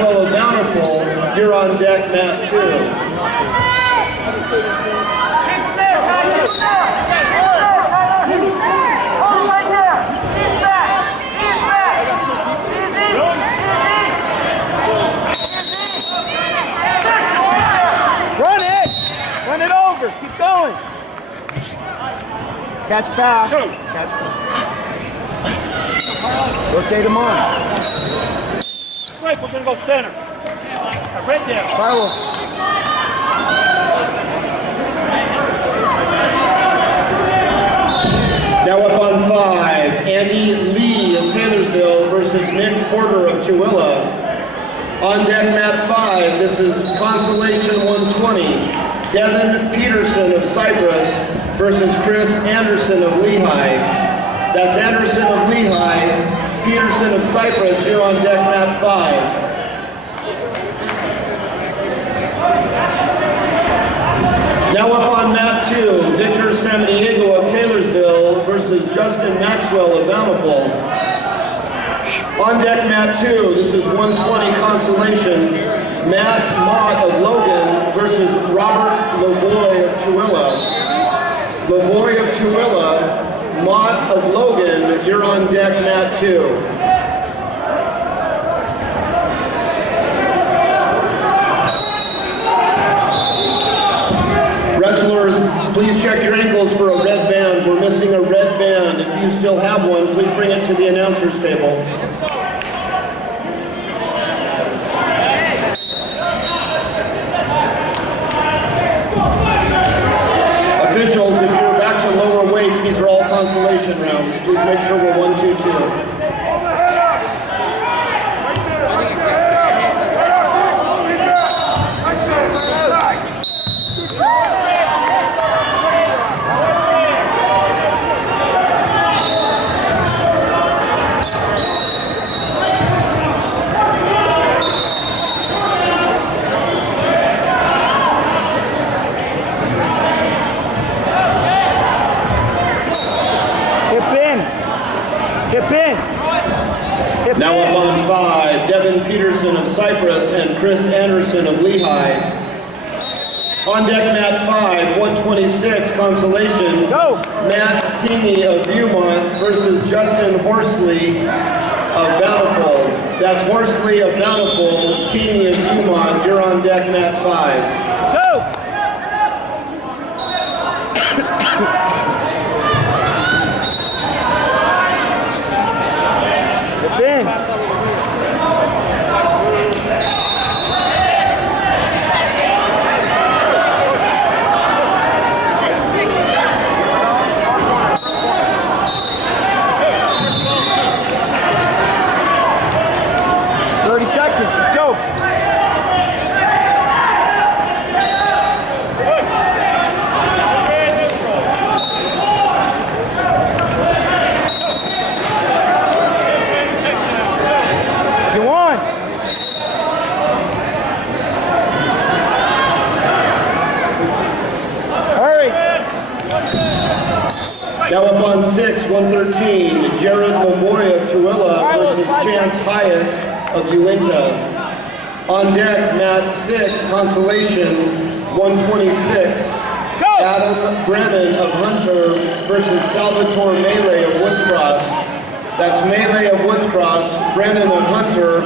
Maxwell of Bountiful, you're on deck, mat 2. Run it over. Keep going. Catch fast. Catch. Rotate him on. Right, we're going to go center. Right there. Carlos. Now up on 5, Andy Lee of Taylorsville versus Nick Porter of Tooele. On deck, mat 5, this is Consolation 120. Devin Peterson of Cyprus versus Chris Anderson of Lehigh. That's Anderson of Lehigh, Peterson of Cyprus, you're on deck, mat 5. Now up on mat 2, Victor Samaniego of Taylorsville versus Justin Maxwell of Bountiful. On deck, mat 2, this is 120 Consolation, Matt Mott of Logan versus Robert Lavoie of Tooele. Lavoie of Tooele, Mott of Logan, you're on deck, mat 2. Wrestlers, please check your ankles for a red band. We're missing a red band. If you still have one, please bring it to the announcer's table. Officials, if you're back to lower weights, these are all consolation rounds. Please make sure we're 1, 2, 2. Now up on 5, Devin Peterson of Cyprus and Chris Anderson of Lehigh. On deck, mat 5, 126 Consolation. Go. Matt Teeny of Viewmont versus Justin Horsley of Bountiful. That's Horsley of Bountiful, Teeny of Viewmont. You're on deck, mat 5. Go. In. Now up on 6, 113, Jared Lavoie of Tooele versus Chance Hyatt of Uinta. On deck, mat 6, Consolation, 126. Adam Brennan of Hunter versus Salvatore Melee of Woods Cross. That's Melee of Woods Cross, Brennan of Hunter.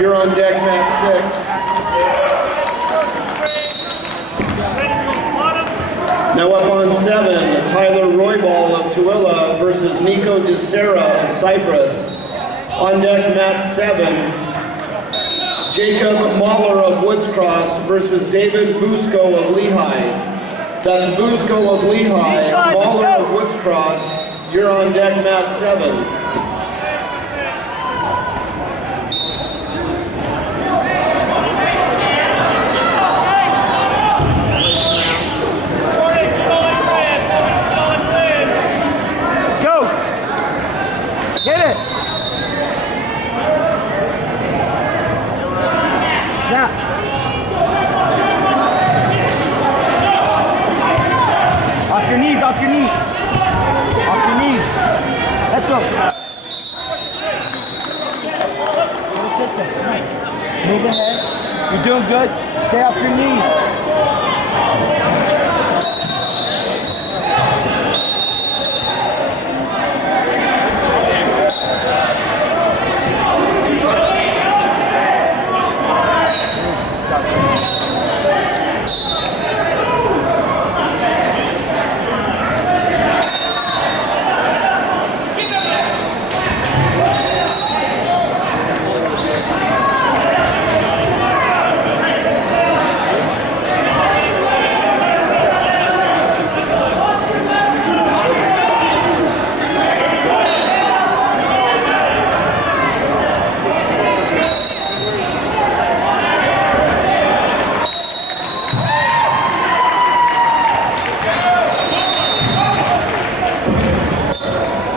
You're on deck, mat 6. Now up on 7, Tyler Roybal of Tooele versus Nico DeSera of Cyprus. On deck, mat 7, Jacob Mahler of Woods Cross versus David Busco of Lehigh. That's Busco of Lehigh, Mahler of Woods Cross. You're on deck, mat 7. Off your knees. Off your knees. Let go. Move. Stay the head. You're doing good. Stay off your knees.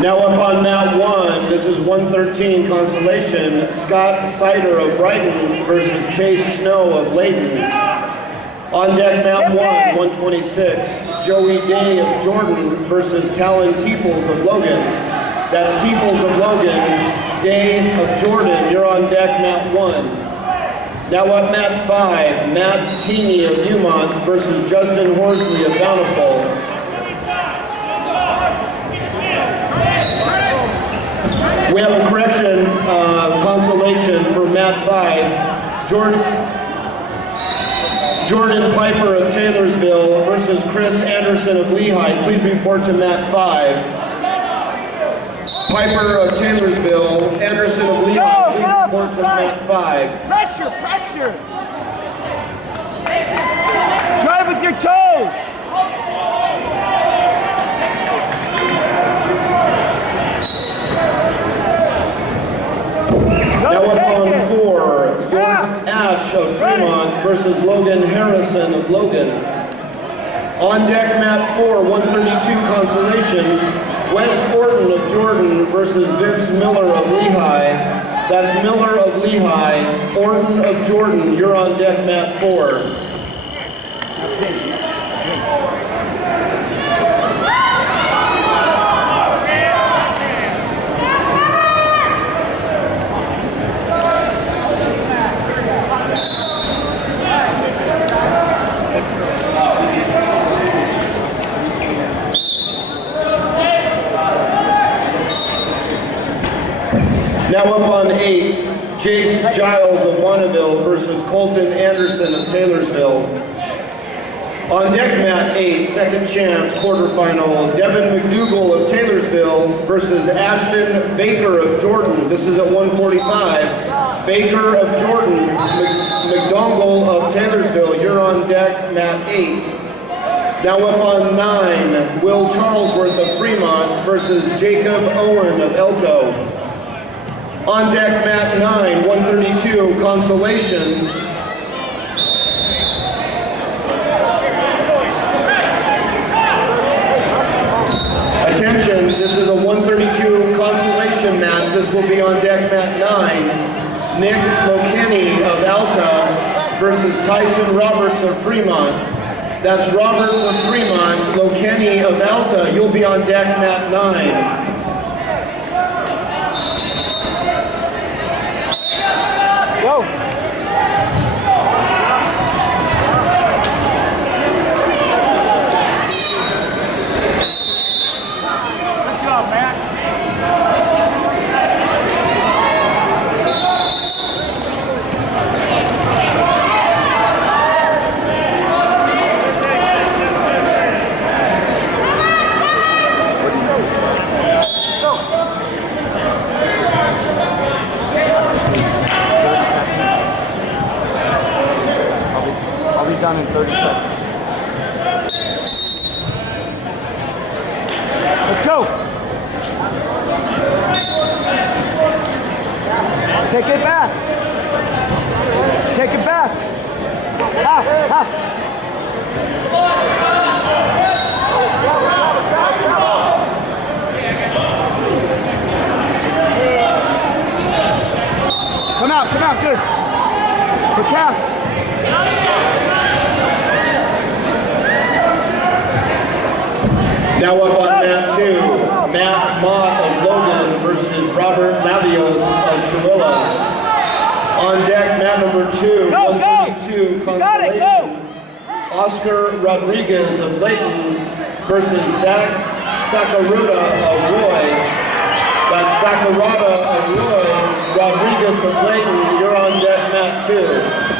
Now up on mat 1, this is 113 consolation, Scott Sider of Brighton versus Chase Snow of Layton. On deck mat 1, 126, Joey Day of Jordan versus Talon Teeples of Logan. That's Teeples of Logan, Day of Jordan, you're on deck mat 1. Now up mat 5, Matt Teeny of Newmont versus Justin Horsley of Bountiful. We have a correction, consolation for mat 5. Jordan Piper of Taylorsville versus Chris Anderson of Lehigh. Please report to mat 5. Piper of Taylorsville, Anderson of Lehigh. Please report from mat 5. Pressure, pressure. Drive with your toes. Now up on 4, York Ash of Fremont versus Logan Harrison of Logan. On deck mat 4, 132 consolation, Wes Orton of Jordan versus Vince Miller of Lehigh. That's Miller of Lehigh, Orton of Jordan. You're on deck mat 4. Now up on 8, Jace Giles of Bonneville versus Colton Anderson of Taylorsville. On deck mat 8, second chance quarterfinal, Devin McDougall of Taylorsville versus Ashton Baker of Jordan. This is at 145. Baker of Jordan, McDongle of Taylorsville. You're on deck mat 8. Now up on 9, Will Charlesworth of Fremont versus Jacob Owen of Elko. On deck mat 9, 132, consolation. Attention, this is a 132 consolation match. This will be on deck mat 9. Nick Lokenny of Alta versus Tyson Roberts of Fremont. That's Roberts of Fremont, Lokenny of Alta. You'll be on deck mat 9. Go. Good job, Matt. Done in 30 seconds. Let's go. Take it back. Take it back. Half, half. Come out, good. Good calf. Now up on mat 2, Matt Mott of Logan versus Robert Lavios of Tooele. On deck, Matt mat number 2, Go, 132 go. You got it, consolation. Oscar Rodriguez of Layton versus Zach Sakurada of Roy. That's Sakurada of Roy, Rodriguez of Layton. You're on deck mat 2.